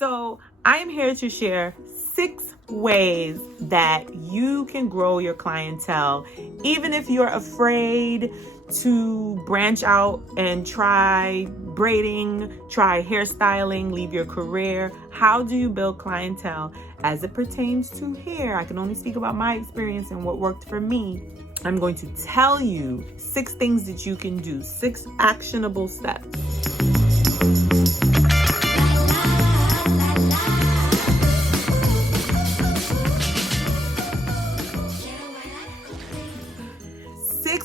So I am here to share 6 ways that you can grow your clientele, even if you're afraid to branch out and try braiding, try hairstyling, leave your career. How do you build clientele as it pertains to hair? I can only speak about my experience and what worked for me. I'm going to tell you 6 things that you can do, 6 actionable steps.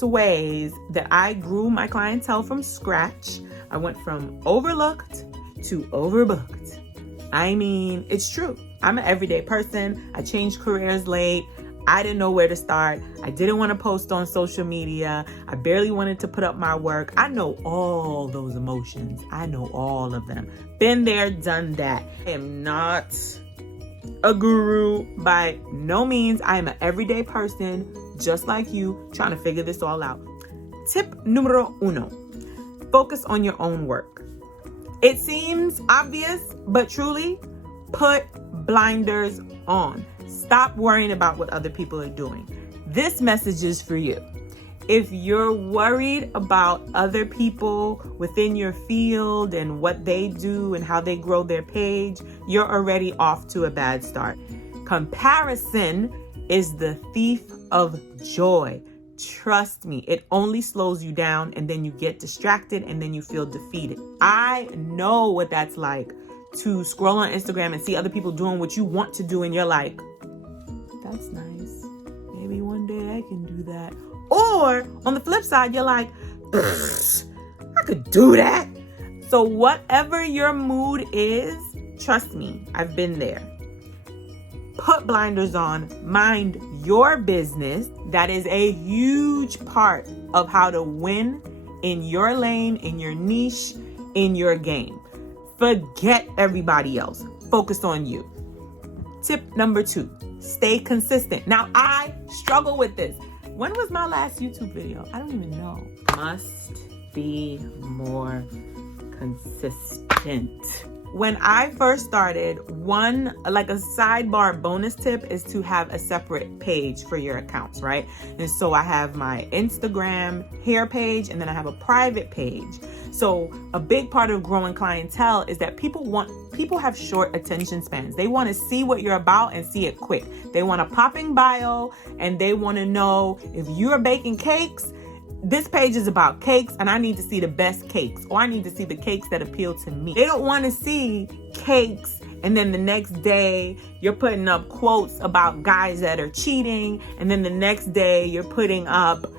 Ways that I grew my clientele from scratch. I went from overlooked to overbooked. I mean, it's true. I'm an everyday person. I changed careers late. I didn't know where to start. I didn't want to post on social media. I barely wanted to put up my work. I know all those emotions. I know all of them. Been there, done that. I am not a guru by no means. I am an everyday person, just like you, trying to figure this all out. Tip numero uno, focus on your own work. It seems obvious, but truly, put blinders on. Stop worrying about what other people are doing. This message is for you. If you're worried about other people within your field and what they do and how they grow their page, you're already off to a bad start. Comparison is the thief of joy. Trust me, it only slows you down, and then you get distracted and then you feel defeated. I know what that's like, to scroll on Instagram and see other people doing what you want to do, and you're like, that's nice. Maybe one day I can do that. Or on the flip side, you're like, I could do that. So whatever your mood is, trust me, I've been there. Put blinders on, mind your business. That is a huge part of how to win in your lane, in your niche, in your game. Forget everybody else. Focus on you. Tip number 2, stay consistent. Now, I struggle with this. When was my last YouTube video? I don't even know. Must be more consistent. When I first started, like a sidebar bonus tip is to have a separate page for your accounts, right? And so I have my Instagram hair page, and then I have a private page. So a big part of growing clientele is that people have short attention spans. They want to see what you're about and see it quick. They want a popping bio, and they want to know if you're baking cakes. This page is about cakes, and I need to see the best cakes, or I need to see the cakes that appeal to me. They don't want to see cakes and then the next day you're putting up quotes about guys that are cheating, and then the next day you're putting up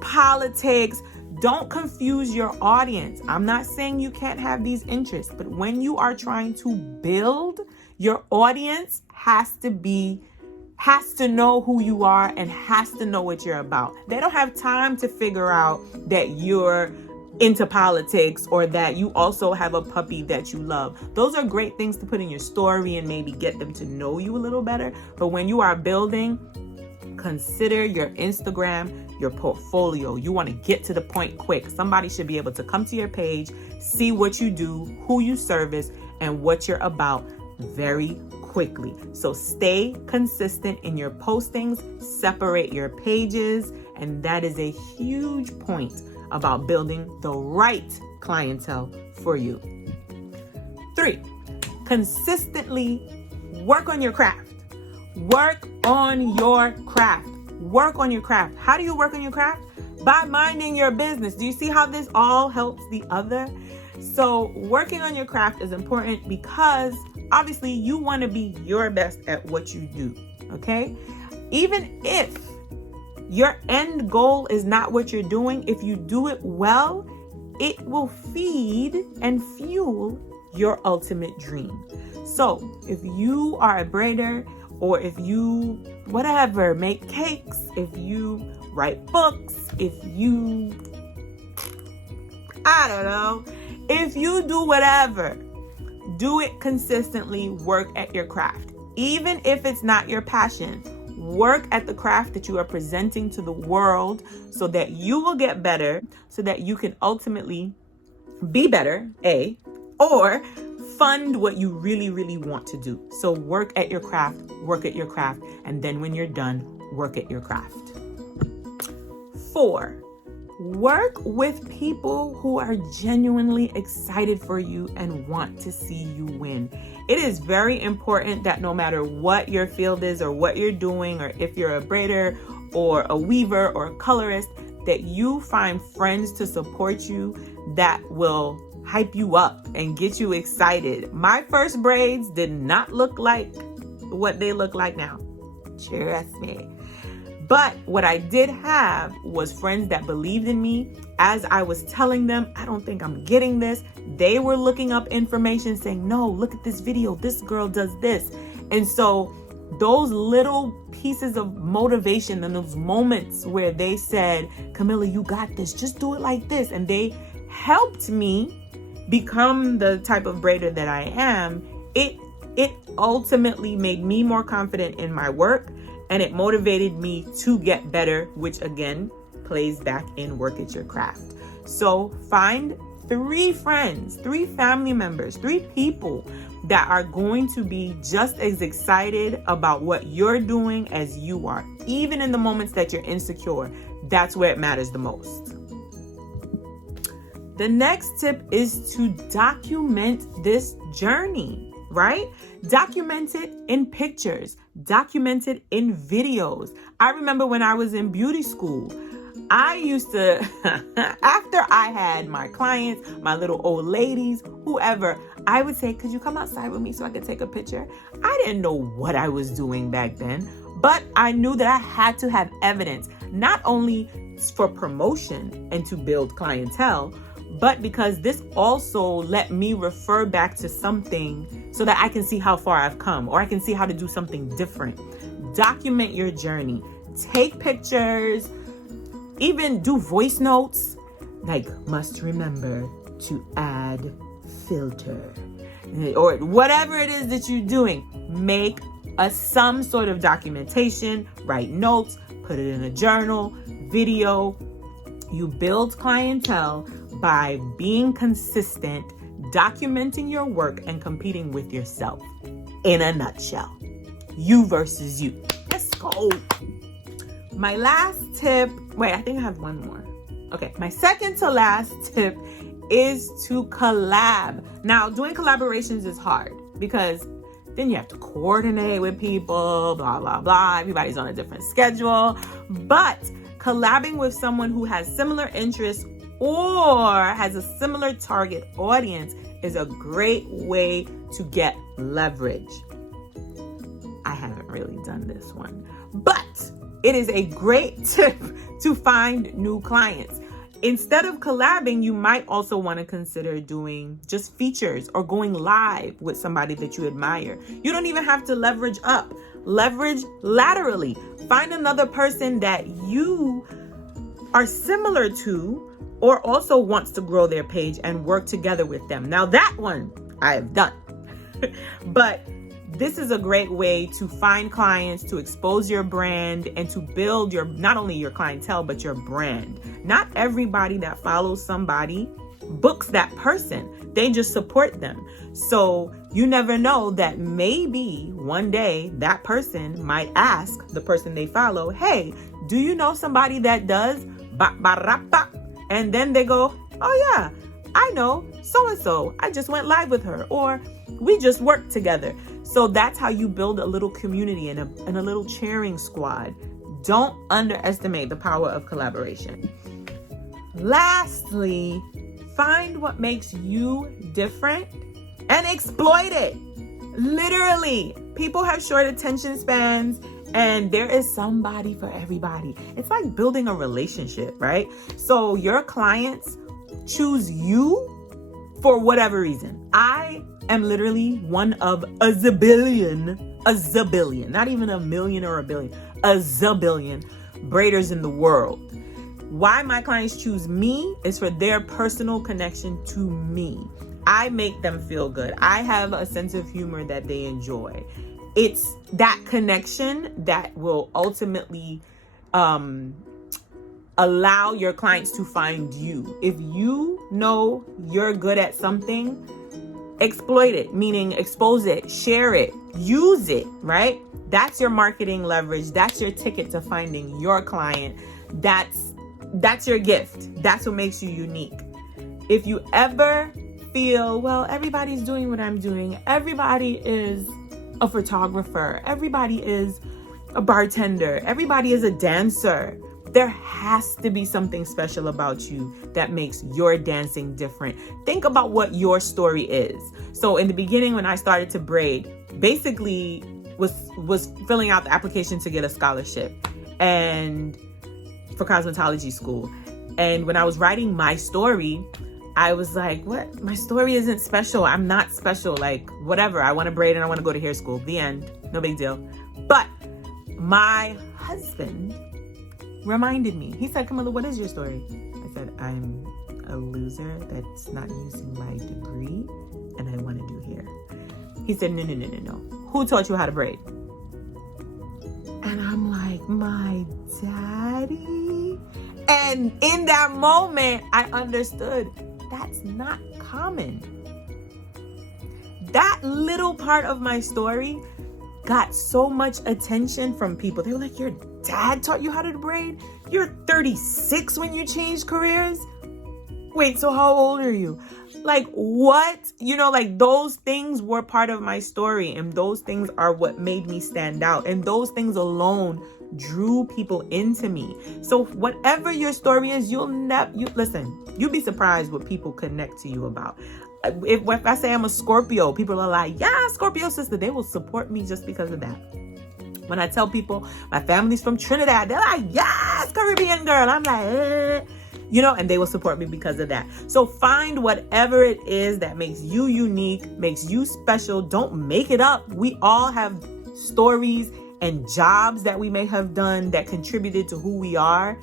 politics. Don't confuse your audience. I'm not saying you can't have these interests, but when you are trying to build, your audience has to know who you are and has to know what you're about. They don't have time to figure out that you're into politics or that you also have a puppy that you love. Those are great things to put in your story and maybe get them to know you a little better. But when you are building, consider your Instagram your portfolio. You want to get to the point quick. Somebody should be able to come to your page, see what you do, who you service, and what you're about very quickly. So stay consistent in your postings, separate your pages, and that is a huge point about building the right clientele for you. 3, consistently work on your craft. Work on your craft. Work on your craft. How do you work on your craft? By minding your business. Do you see how this all helps the other? So working on your craft is important because obviously you want to be your best at what you do, okay? Even if your end goal is not what you're doing, if you do it well, it will feed and fuel your ultimate dream. So if you are a braider, or if you, whatever, make cakes, if you write books, if you, I don't know, if you do whatever, do it consistently, work at your craft. Even if it's not your passion, work at the craft that you are presenting to the world so that you will get better, so that you can ultimately be better, A, or fund what you really, really want to do. So work at your craft, and then when you're done, work at your craft. 4, work with people who are genuinely excited for you and want to see you win. It is very important that no matter what your field is or what you're doing, or if you're a braider or a weaver or a colorist, that you find friends to support you that will hype you up and get you excited. My first braids did not look like what they look like now. Trust me. But what I did have was friends that believed in me. As I was telling them, I don't think I'm getting this, they were looking up information saying, no, look at this video. This girl does this. And so those little pieces of motivation and those moments where they said, Camilla, you got this, just do it like this. And they helped me become the type of braider that I am. It ultimately made me more confident in my work, and it motivated me to get better, which again plays back in work at your craft. So find 3 friends, 3 family members, 3 people that are going to be just as excited about what you're doing as you are. Even in the moments that you're insecure, that's where it matters the most. The next tip is to document this journey, right? Document it in pictures, document it in videos. I remember when I was in beauty school, I used to, after I had my clients, my little old ladies, whoever, I would say, could you come outside with me so I could take a picture? I didn't know what I was doing back then, but I knew that I had to have evidence, not only for promotion and to build clientele, but because this also let me refer back to something so that I can see how far I've come, or I can see how to do something different. Document your journey. Take pictures, even do voice notes, like must remember to add filter, or whatever it is that you're doing. Make some sort of documentation, write notes, put it in a journal, video. You build clientele by being consistent, documenting your work, and competing with yourself. In a nutshell, you versus you. Let's go. My last tip, I think I have one more. Okay, my second to last tip is to collab. Now, doing collaborations is hard because then you have to coordinate with people, blah, blah, blah. Everybody's on a different schedule. But collabing with someone who has similar interests or has a similar target audience is a great way to get leverage. I haven't really done this one, but it is a great tip to find new clients. Instead of collabing, you might also want to consider doing just features or going live with somebody that you admire. You don't even have to leverage up. Leverage laterally. Find another person that you are similar to or also wants to grow their page and work together with them. Now that one I have done. But this is a great way to find clients, to expose your brand, and to build your, not only your clientele, but your brand. Not everybody that follows somebody books that person. They just support them. So you never know that maybe one day that person might ask the person they follow, hey, do you know somebody that does ba ba ra ba? And then they go, oh yeah, I know so-and-so. I just went live with her, or we just worked together. So that's how you build a little community and a little cheering squad. Don't underestimate the power of collaboration. Lastly, find what makes you different and exploit it. Literally, people have short attention spans, and there is somebody for everybody. It's like building a relationship, right? So your clients choose you for whatever reason. I am literally one of a zabillion, not even a million or a billion, a zabillion braiders in the world. Why my clients choose me is for their personal connection to me. I make them feel good. I have a sense of humor that they enjoy. It's that connection that will ultimately allow your clients to find you. If you know you're good at something, Exploit it, meaning expose it, share it, use it, right? That's your marketing leverage. That's your ticket to finding your client. That's your gift. That's what makes you unique. If you ever feel, well, everybody's doing what I'm doing, everybody is a photographer, everybody is a bartender, everybody is a dancer, there has to be something special about you that makes your dancing different. Think about what your story is. So in the beginning, when I started to braid, basically was filling out the application to get a scholarship and for cosmetology school. And when I was writing my story, I was like, what? My story isn't special. I'm not special. Like, whatever. I want to braid and I want to go to hair school. The end. No big deal. But my husband reminded me. He said, Camilla, what is your story? I said, I'm a loser that's not using my degree and I want to do hair. He said, no. Who taught you how to braid? And I'm like, my daddy? And in that moment, I understood that's not common. That little part of my story got so much attention from people. They were like, your dad taught you how to braid? You're 36 when you changed careers? Wait, so how old are you? Like, what? You know, like, those things were part of my story, and those things are what made me stand out. And those things alone drew people into me. So whatever your story is, listen, you'll be surprised what people connect to you about. If I say I'm a Scorpio, people are like, yeah, Scorpio sister. They will support me just because of that. When I tell people my family's from Trinidad, they're like, yes, Caribbean girl. I'm like, you know, and they will support me because of that. So find whatever it is that makes you unique, makes you special. Don't make it up. We all have stories and jobs that we may have done that contributed to who we are.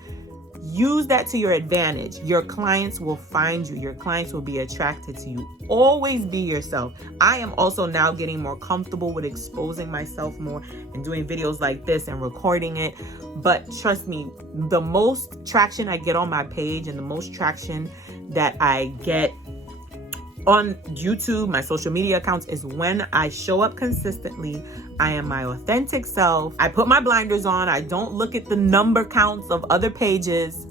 Use that to your advantage. Your clients will find you. Your clients will be attracted to you. Always be yourself. I am also now getting more comfortable with exposing myself more and doing videos like this and recording it. But trust me, the most traction I get on my page and the most traction that I get on YouTube, my social media accounts, is when I show up consistently. I am my authentic self. I put my blinders on. I don't look at the number counts of other pages.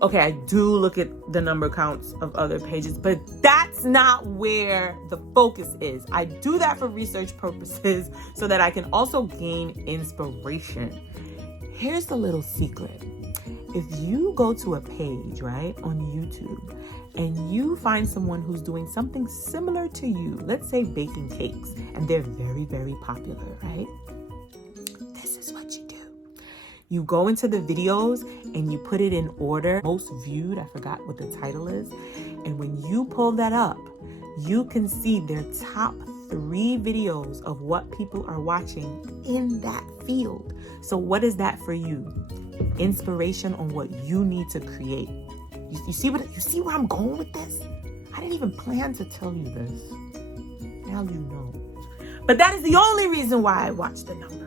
Okay, I do look at the number counts of other pages, but that's not where the focus is. I do that for research purposes so that I can also gain inspiration. Here's the little secret. If you go to a page, right, on YouTube, and you find someone who's doing something similar to you, let's say baking cakes, and they're very, very popular, right? This is what you do. You go into the videos and you put it in order. Most viewed, I forgot what the title is. And when you pull that up, you can see their top 3 videos of what people are watching in that field. So what is that for you? Inspiration on what you need to create. You see where I'm going with this? I didn't even plan to tell you this. Now you know. But that is the only reason why I watch the numbers.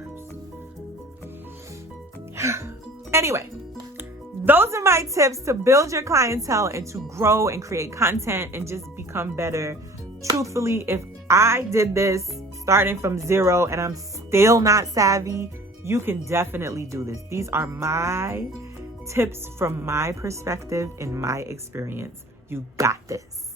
Anyway, those are my tips to build your clientele and to grow and create content and just become better. Truthfully, if I did this starting from 0 and I'm still not savvy, you can definitely do this. These are my tips from my perspective and my experience. You got this.